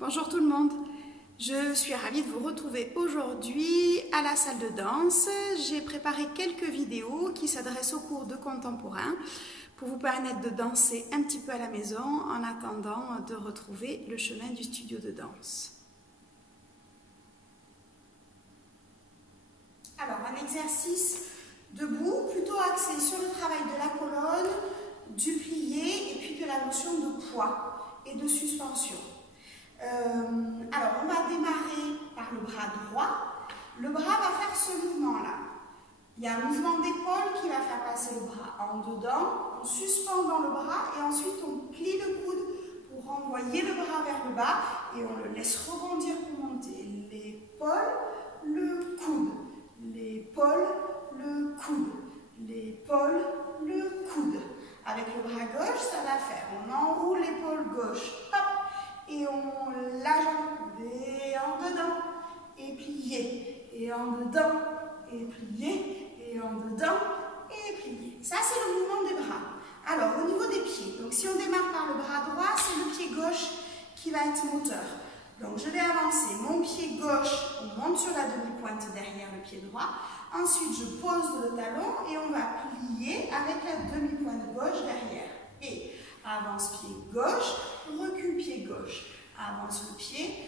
Bonjour tout le monde, je suis ravie de vous retrouver aujourd'hui à la salle de danse. J'ai préparé quelques vidéos qui s'adressent aux cours de contemporain pour vous permettre de danser un petit peu à la maison en attendant de retrouver le chemin du studio de danse. Alors, un exercice debout, plutôt axé sur le travail de la colonne, du plié et puis de la notion de poids et de suspension. Alors, on va démarrer par le bras droit. Le bras va faire ce mouvement-là. Il y a un mouvement d'épaule qui va faire passer le bras en dedans. On suspend dans le bras et ensuite on plie le coude pour renvoyer le bras vers le bas et on le laisse rebondir pour monter. L'épaule, le coude. L'épaule, le coude. L'épaule, le coude. Avec le bras gauche, ça va faire. On enroule l'épaule gauche. Hop. Et on la jambe, et en dedans, et plié, et en dedans, et plié, et en dedans, et plié. Ça, c'est le mouvement des bras. Alors, au niveau des pieds, donc si on démarre par le bras droit, c'est le pied gauche qui va être moteur. Donc, je vais avancer mon pied gauche, on monte sur la demi-pointe derrière le pied droit. Ensuite, je pose le talon et on va plier avec la demi-pointe gauche derrière. Et avance pied gauche, recule pied gauche. Avance le pied,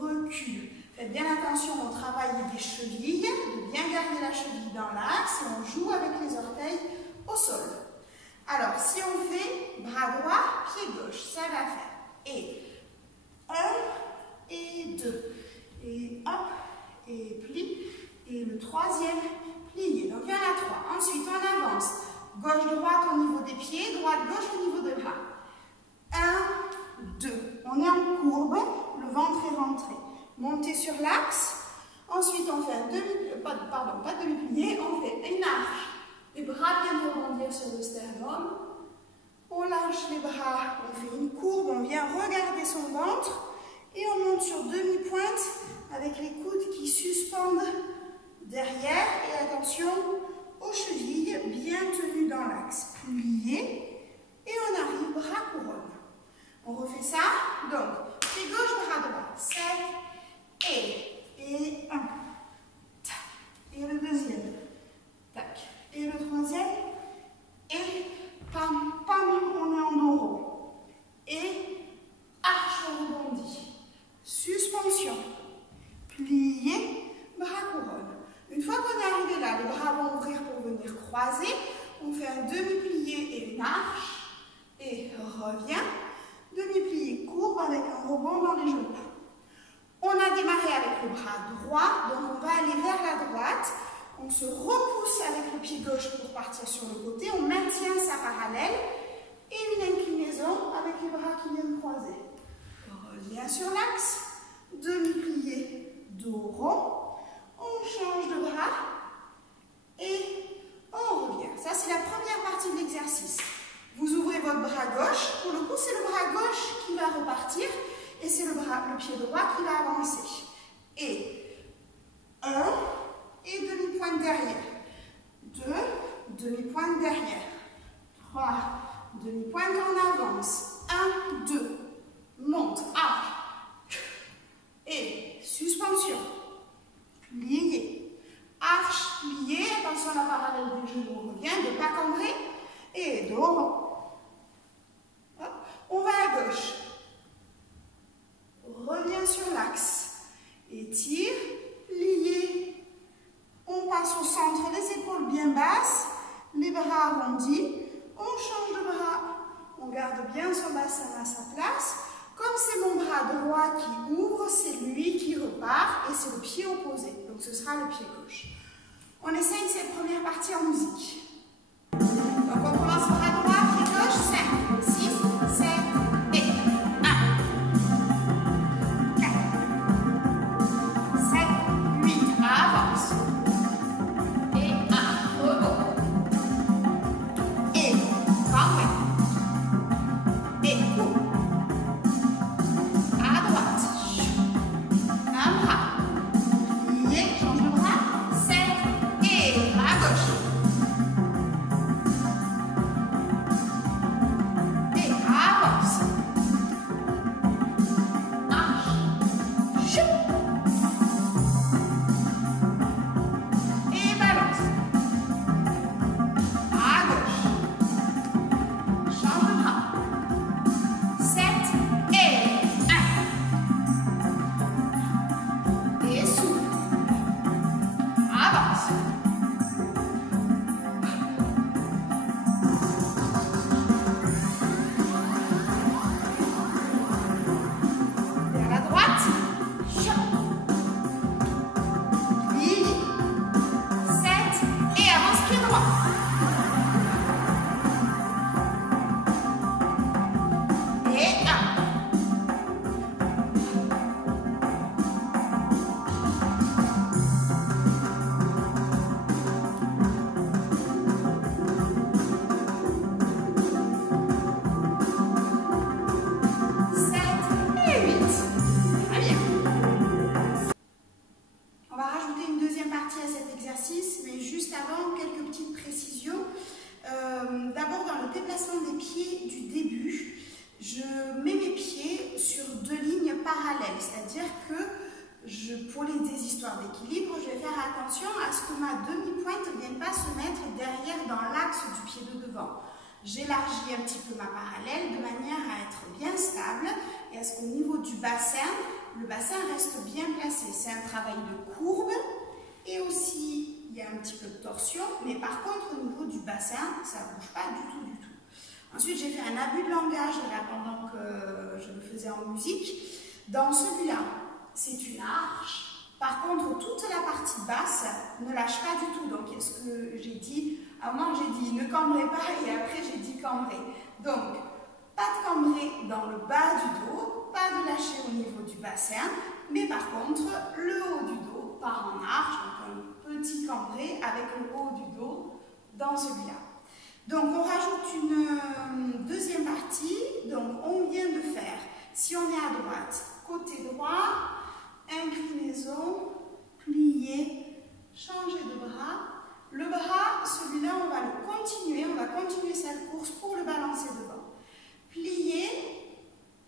recule. Faites bien attention au travail des chevilles, de bien garder la cheville dans l'axe et on joue avec les orteils au sol. Alors, si on fait bras droit, pied gauche, ça va faire. Et 1 et 2. Et hop, et plie. Et le troisième, plié. Donc, il y en a 3. Ensuite, on avance. Gauche-droite au niveau des pieds, droite-gauche au niveau des bras. 1, 2. On est en courbe, le ventre est rentré. Montez sur l'axe. Ensuite, on fait un demi-plié, pas de demi-plié, on fait une arche. Les bras viennent rebondir sur le sternum. On lâche les bras, on fait une courbe, on vient regarder son ventre. Et on monte sur demi-pointe avec les coudes qui suspendent derrière. Et attention aux chevilles bien tenues dans l'axe. Plié. Et on arrive bras couronne. On refait ça. Donc, pied gauche, bras droit. 7. Et 1. Tac. Et le deuxième. Tac. Et le troisième. Et pam, pam, on est en doro. Et arche rebondie. Suspension. Plié, bras couronne. Une fois qu'on est arrivé là, les bras vont ouvrir pour venir croiser. On fait un demi-plié et une arche. Et revient. Demi-plié courbe avec un rebond dans les genoux. On a démarré avec le bras droit, donc on va aller vers la droite. On se repousse avec le pied gauche pour partir sur le côté. On maintient sa parallèle. Et une inclinaison avec les bras qui viennent croiser. On revient sur l'axe. Demi-plié, dos rond. On change de bras. Et on revient. Ça, c'est la première partie de l'exercice. Vous ouvrez votre bras gauche. Pour le coup, c'est le bras gauche qui va repartir. Et c'est le pied droit qui va avancer. Et 1, et demi-pointe derrière. 2, demi-pointe derrière. 3, demi-pointe en avance. 1, 2. Monte. Arche. Et suspension. Plié. Arche, plié. Attention à la parallèle du genou. On revient. De pas cambrer. Et dos rond. On va à gauche. Revient sur l'axe. Étire. Plié. On passe au centre, les épaules bien basses. Les bras arrondis. On change de bras. On garde bien son bassin à sa place. Comme c'est mon bras droit qui ouvre, c'est lui qui repart et c'est le pied opposé. Donc ce sera le pied gauche. On essaye cette première partie en musique. Donc on commence bras droit, pied gauche, 5, 6, 7, et 1, 4, 7, 8, avance. Et 1, rebond. Et renvoie. Et coupe. À droite. Un bras. Plié, change de bras. 7 et à gauche. déplacement des pieds du début, je mets mes pieds sur deux lignes parallèles, c'est-à-dire que pour des histoires d'équilibre, je vais faire attention à ce que ma demi-pointe ne vienne pas se mettre derrière dans l'axe du pied de devant. J'élargis un petit peu ma parallèle de manière à être bien stable et à ce qu'au niveau du bassin, le bassin reste bien placé. C'est un travail de courbe et aussi il y a un petit peu de torsion, mais par contre au niveau du bassin, ça ne bouge pas du tout. Ensuite, j'ai fait un abus de langage là, pendant que je le faisais en musique. Dans celui-là, c'est une arche. Par contre, toute la partie basse ne lâche pas du tout. Donc, ce que j'ai dit, à un moment, j'ai dit ne cambrez pas et après, j'ai dit cambrer. Donc, pas de cambrer dans le bas du dos, pas de lâcher au niveau du bassin, mais par contre, le haut du dos part en arche, donc un petit cambré avec le haut du dos dans celui-là. Donc, on rajoute une deuxième partie. Donc, on vient de faire, si on est à droite, côté droit, inclinaison, plié, changer de bras. Le bras, celui-là, on va le continuer. On va continuer cette course pour le balancer devant. Plié,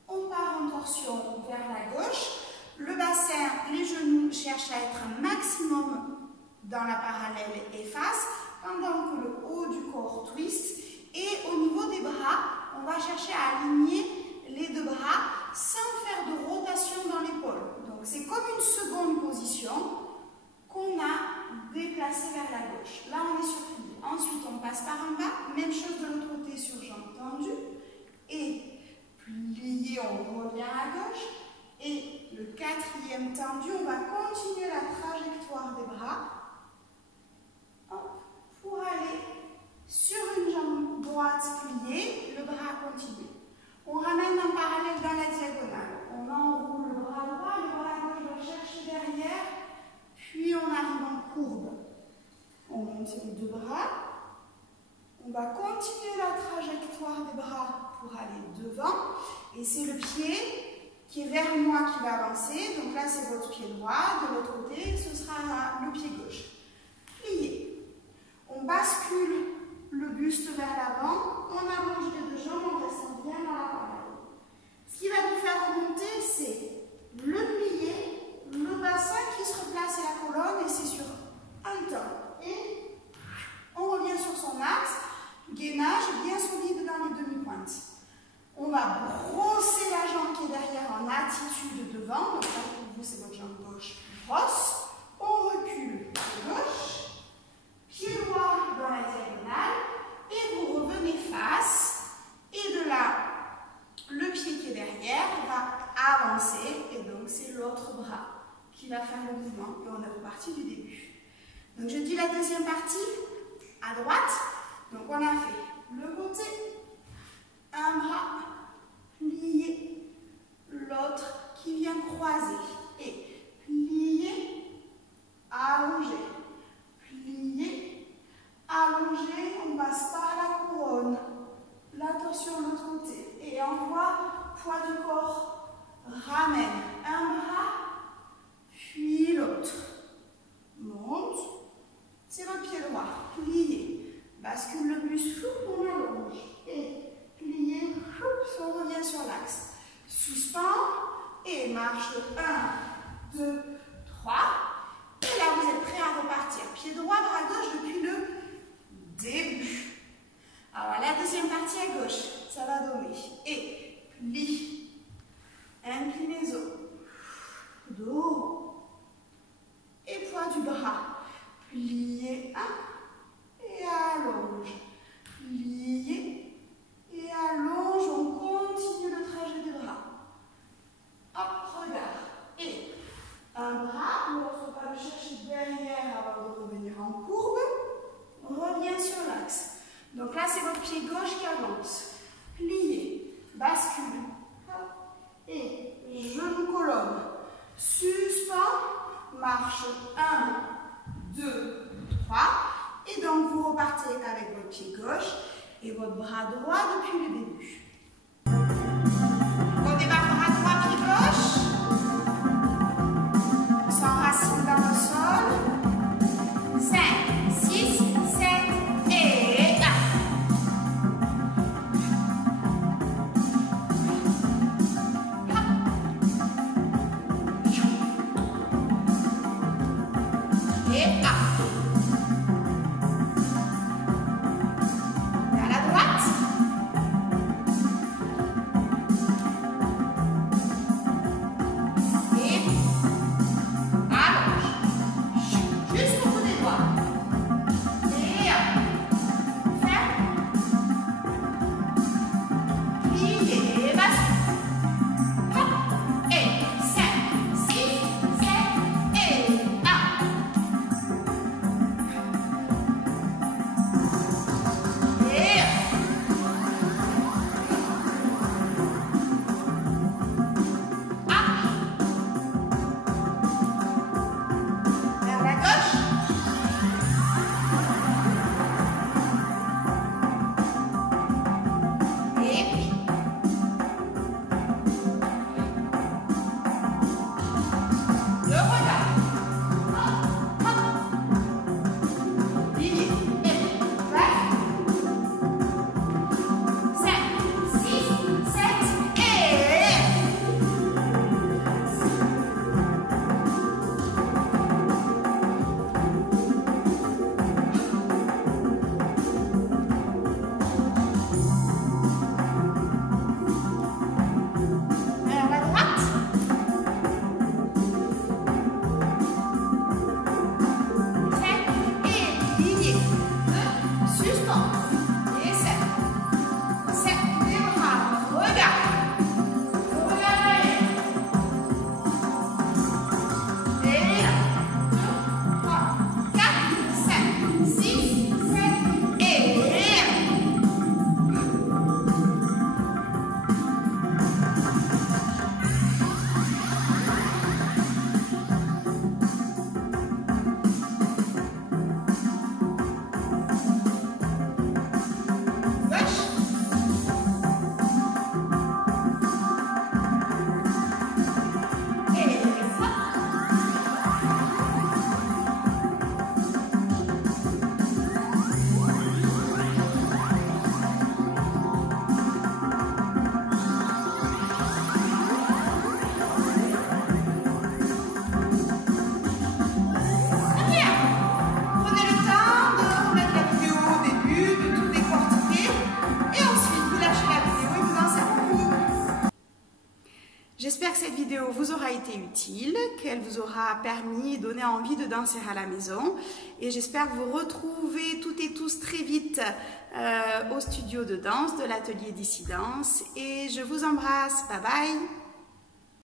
on part en torsion vers la gauche. Le bassin, les genoux cherchent à être un maximum dans la parallèle et face, pendant que le haut du corps twist. Et au niveau des bras, on va chercher à aligner les deux bras sans faire de rotation dans l'épaule. Donc c'est comme une seconde position qu'on a déplacée vers la gauche. Là, on est sur plié. Ensuite, on passe par en bas. Même chose de l'autre côté sur jambes tendues. Et plié, on revient à gauche. Et le quatrième tendu, on va continuer la trajectoire des bras pour aller sur une jambe droite pliée, le bras continue. On ramène en parallèle dans la diagonale. On enroule le bras droit, le bras gauche va chercher derrière, puis on arrive en courbe. On monte les deux bras. On va continuer la trajectoire des bras pour aller devant. Et c'est le pied qui est vers moi qui va avancer. Donc là, c'est votre pied droit. De l'autre côté, ce sera le pied gauche. Plié. On bascule le buste vers l'avant, on allonge les deux jambes en restant bien dans la parallèle. Ce qui va nous faire remonter, c'est le plié, le bassin qui se replace et la colonne, et c'est sur un temps. Et on revient sur son axe, gainage bien solide dans les demi-pointes. On va brosser la jambe qui est derrière en attitude devant, donc là pour vous c'est votre jambe gauche, brosse. On recule gauche. Pied droit dans la diagonale et vous revenez face et de là, le pied qui est derrière va avancer et donc c'est l'autre bras qui va faire le mouvement et on est reparti du début. Donc je dis la deuxième partie à droite, donc on a fait le côté, un bras plié, l'autre qui vient croiser et plié, allongé. Plié, allongé, on passe par la couronne, la torsion de l'autre côté et envoie, poids du corps, ramène un bras, puis l'autre, monte, c'est votre pied droit, plié, bascule le buste, on allonge et plié, on revient sur l'axe, suspend et marche 1, 2, 3. Et là, vous êtes prêts à repartir. Pied droit, bras gauche depuis le début. Alors, la deuxième partie à gauche, ça va donner. Et plie, inclinaison, dos, et poids du bras. Plié, 1, et allonge. Plié, et allonge. On continue le trajet des bras. Hop, regarde. Et un bras, l'autre va le chercher derrière avant de revenir en courbe. On revient sur l'axe. Donc là, c'est votre pied gauche qui avance. Plié, bascule. Et genou colonne. Suspend, marche 1, 2, 3. Et donc, vous repartez avec votre pied gauche et votre bras droit depuis le début. On démarre bras droit, pied gauche. S'enracine dans le sol. 5, 6, 7 et 1. J'espère que cette vidéo vous aura été utile, qu'elle vous aura permis et donné envie de danser à la maison. Et j'espère vous retrouver toutes et tous très vite au studio de danse de l'atelier Dissidence. Et je vous embrasse. Bye bye.